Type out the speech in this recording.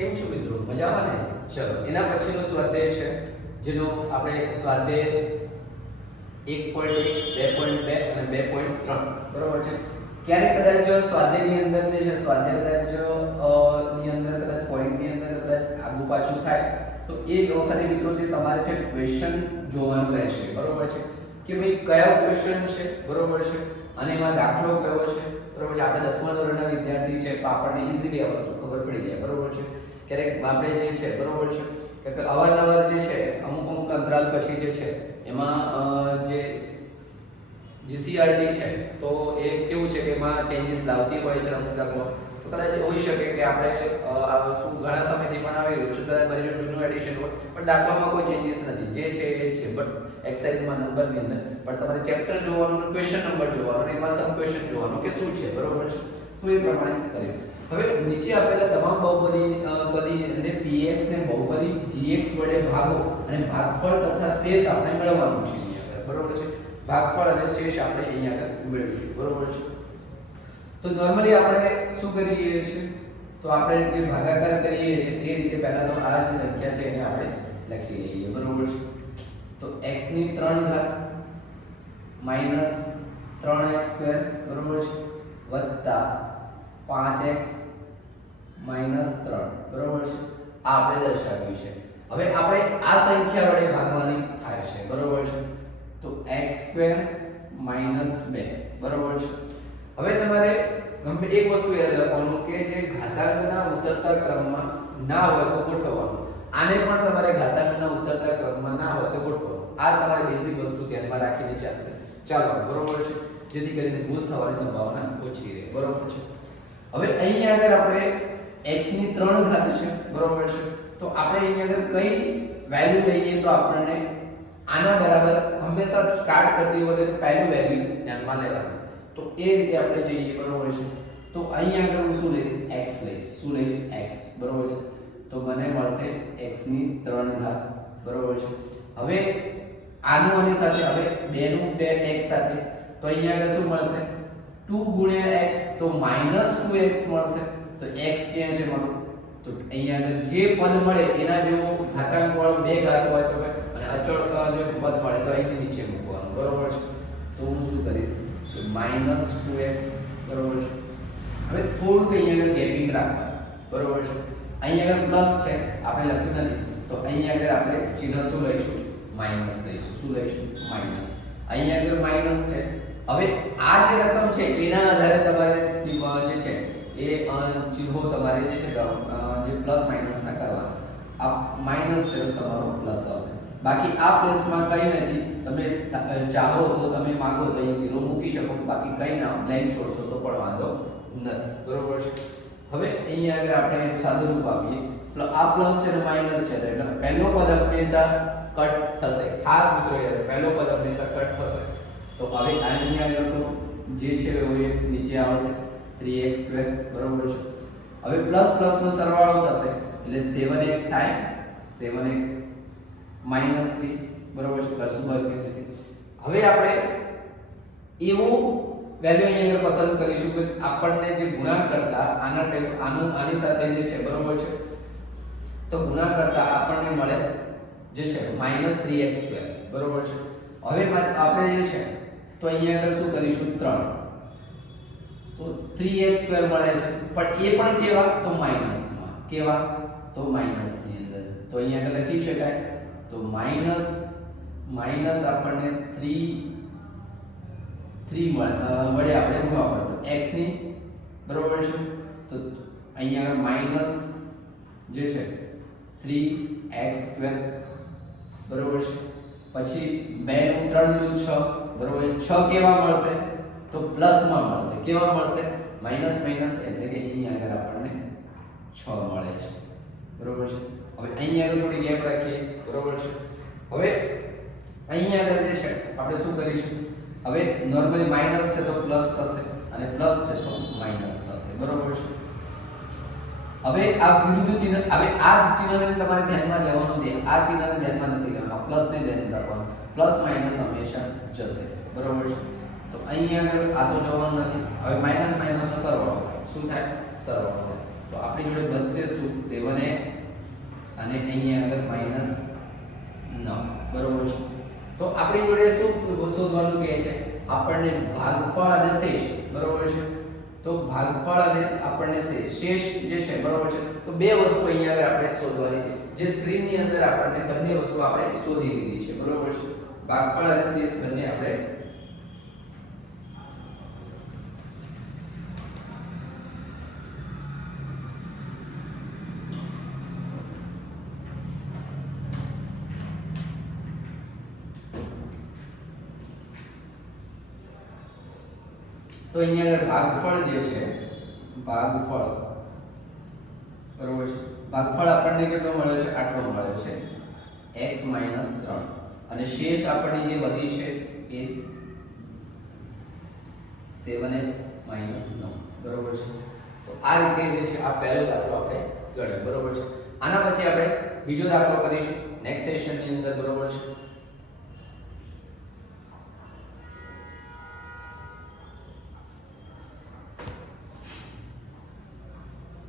કેમ છો મિત્રો? મજામાં ને? ચલો એના પછીનો સ્વાધ્યાય છે જેનો આપણે સ્વાધ્યાય 1.1, 2.2 અને 2.3 બરોબર છે. ક્યારેક કદાચ જો સ્વાધ્યાયની અંદર જે છે સ્વાધ્યાય કદાચ ની અંદર કદાચ પોઈન્ટની અંદર કદાચ આગુ પાછું થાય તો એ વખતે મિત્રો જે તમારે છે ક્વેશ્ચન જોવાનું રહેશે બરોબર છે કે ભાઈ કયો ક્વેશ્ચન છે બરોબર છે અને એમાં દાખલો કયો છે બરોબર છે. આપણે 10મા ધોરણના વિદ્યાર્થી છે તો આપણને ઈઝીલી આ વસ્તુ ખબર પડી જાય બરોબર છે. ક્યારેક આપણે જે છે બરોબર છે કે અવારનવાર જે છે અમુક અંતરાલ પછી જે છે એમાં જે જીસીઆરટી છે તો એ કેવું છે કે એમાં ચેન્જીસ લાવતી હોય છે અમુક દાખલો તો કદાચ હોઈ શકે કે આપણે શું ઘણા સમયથી પણ આવી રહ્યું છે કદાચ મારી જૂનું એડિશન હોય પણ દાખલામાં કોઈ ચેન્જીસ નથી જે છે એ છે બટ એક્સરસાઇઝમાં નંબરની અંદર પણ તમારે ચેપ્ટર જોવાનું ક્વેશ્ચન નંબર જોવાનો એમાં સમ ક્વેશ્ચન જોવાનો કે શું છે બરોબર છે તો એ પ્રમાણે કરીએ. હવે નીચે આપેલા તમામ બહુપદી અને px ને બહુપદી gx વડે ભાગો અને ભાગફળ તથા શેષ આપણે મેળવવાનું છે અહીંયા આગળ બરોબર છે. ભાગફળ અને શેષ આપણે અહીંયા આગળ મેળવીશું બરોબર છે. તો નોર્મલી આપણે શું કરીએ છીએ તો આપણે જે ભાગાકાર કરીએ છીએ એ રીતે પહેલા તો આ જે સંખ્યા છે એને આપણે લખી લઈએ બરોબર છે. તો x ની 3 ઘાત માઈનસ 3x² બરોબર છે વત્તા 5x માઈનસ 3 બરોબર છે આ આપણે દર્શાવ્યું છે. હવે આપણે આ સંખ્યા વડે ભાગવાની થાય છે બરોબર છે તો x² માઈનસ 2 બરોબર છે. હવે તમારે ગમે એક વસ્તુ યાદ રાખવાનું કે જે ઘાતાંકના ઉતરતા ક્રમમાં ના હોય તો ગોઠવવાનું. આને પણ તમારે ઘાતાંકના ઉતરતા ક્રમમાં ના હોય તો ગોઠવવાનું. આ તમારે બેઝિક વસ્તુ ધ્યાનમાં રાખીને ચાલો બરોબર છે જેથી કરીને ભૂલ થવાની સંભાવના ઓછી રહે બરોબર છે. હવે અહીંયા આગળ આપણે x ની 3 ઘાત છે બરોબર છે તો આપણે અહીંયા આગળ કઈ વેલ્યુ લઈએ તો આપણને આના બરાબર હંમેશા સ્ટાર્ટ કરતી વખતે પહેલું વેલ્યુ ધ્યાનમાં લેવાનું તો એ રીતે આપણે જઈએ બરોબર છે. તો અહીંયા આગળ હું શું લઈશ x લઈશ શું લઈશ x બરોબર છે તો મને મળશે x ની 3 ઘાત બરોબર છે. હવે આનું આની સાથે હવે 2 નું 2x સાથે તો અહીંયા આગળ શું મળશે 2 ગુણ્યા x તો -2x મળશે તો x ક્યાં છે મારું તો અહીંયા આગળ જે પદ મળે એના જેવો ઘાતાંક વાળો બે ઘાત હોય તો અને અચળ જે પદ મળે તો અહીંથી નીચે મૂકવાનું બરોબર છે. તો હું શું કરીશ તો -2x બરોબર છે. હવે થોડુંક અહીંયા આગળ ગેપિંગ રાખવાનું બરોબર છે. અહીંયા આગળ પ્લસ છે આપણે લખ્યું નથી તો અહીંયા આગળ આપણે ચિહ્ન શું લઈશું માઈનસ લઈશું શું લઈશું માઈનસ. અહીંયા આગળ માઈનસ છે. હવે આ જે રકમ છે એના આધારે તમારે જે છે એ ચિહ્નો તમારે જે છે જે પ્લસ માઈનસ ના કરવાના. આ માઈનસ છે તો તમારો પ્લસ આવશે. બાકી આ પ્લસમાં કંઈ નથી. તમે ચાહો તો તમે માંગો તો અહીં 0 મૂકી શકો બાકી કંઈ ના બ્લેન્ક છોડશો તો પણ વાંધો નથી બરોબર છે. હવે અહીંયા આગળ આપણે સાદું રૂપ આપીએ આ પ્લસ છે અને માઈનસ છે એટલે પહેલો પદ હંમેશા કટ થશે. ખાસ મિત્રો યાદ પહેલો પદ હંમેશા કટ થશે. તો હવે અહીંયા આગળ જે છે એ નીચે આવશે 3x² બરોબર છે. હવે પ્લસ પ્લસ નો સરવાળો થશે એટલે 7x થાય 7x -3 બરોબર છે કશું બાકી નથી. હવે આપણે એવું વેલ્યુ અહીંયા આગળ પસંદ કરીશું કે આપણને જે ગુણાકાર કરતા આની સાથે જે છે બરોબર છે તો ગુણાકાર કરતા આપણને મળે જે છે -3x² બરોબર છે. હવે આપણે જે છે તો અહીંયા આગળ શું કરીશું 3 તો 3x² મળે છે પણ એ પણ કેવા તો માઈનસમાં કેવા તો માઈનસ ની અંદર તો અહીંયા આગળ લખી શકાય તો માઈનસ આપણને 3 વડે આપણે ગુણાકાર તો x ની બરોબર છે તો અહીંયા આગળ માઈનસ જે છે 3x² બરોબર છે. પછી 2 નું 3 નું 6 બરોબર 6 કેવા મળશે તો પ્લસ માં મળશે કેવા મળશે માઈનસ એટલે કે અહીંયા આગળ આપણને 6 મળે છે બરોબર છે. હવે અહીંયા આગળ થોડી ગેપ રાખીએ બરોબર છે. હવે અહીંયા આગળ જે છે આપણે શું કરીશું હવે નોર્મલી માઈનસ છે તો પ્લસ થશે અને પ્લસ છે તો માઈનસ થશે બરોબર છે. હવે આ વિરુદ્ધ ચિહ્ન હવે આ ચિહ્નને તમારે ધ્યાનમાં લેવાનું છે. આ ચિહ્નને ધ્યાનમાં નથી લેવાનું પ્લસ ને ધ્યાનમાં રાખવાનું પ્લસ માઈનસ હંમેશા જશે બરોબર છે. તો અહીંયા આગળ આ તો જવાનું નથી. હવે માઈનસ નો સરવાળો થાય શું થાય સરવાળો થાય તો આપણી જોડે બચશે શું 7x અને અહીંયા આગળ -9 બરોબર છે. તો આપણી જોડે શું શોધવાનું કહે છે આપણને ભાગફળ અને શેષ બરોબર છે. તો ભાગફળ અને આપણને શેષ જે છે બરોબર છે. તો બે વસ્તુ અહીંયા આગળ આપણે શોધવાની છે જે સ્ક્રીનની અંદર આપણને બંને વસ્તુ આપણે શોધી લીધી છે બરોબર છે. ભાગફળ અને શેષ બંને આપણે તો અહીંયા આગળ ભાગફળ જે છે ભાગફળ બરોબર છે. ભાગફળ આપણને કેટલો મળ્યો છે આટલો મળ્યો છે x 3 અને શેષ આપણને જે વધી છે એ 7x - 9 બરોબર છે. તો આ રીતે જે છે આ પહેલો દાખલો આપણે ગણ્યો બરોબર છે. આના પછી આપણે બીજો દાખલો કરીશું નેક્સ્ટ સેશનની અંદર બરોબર છે.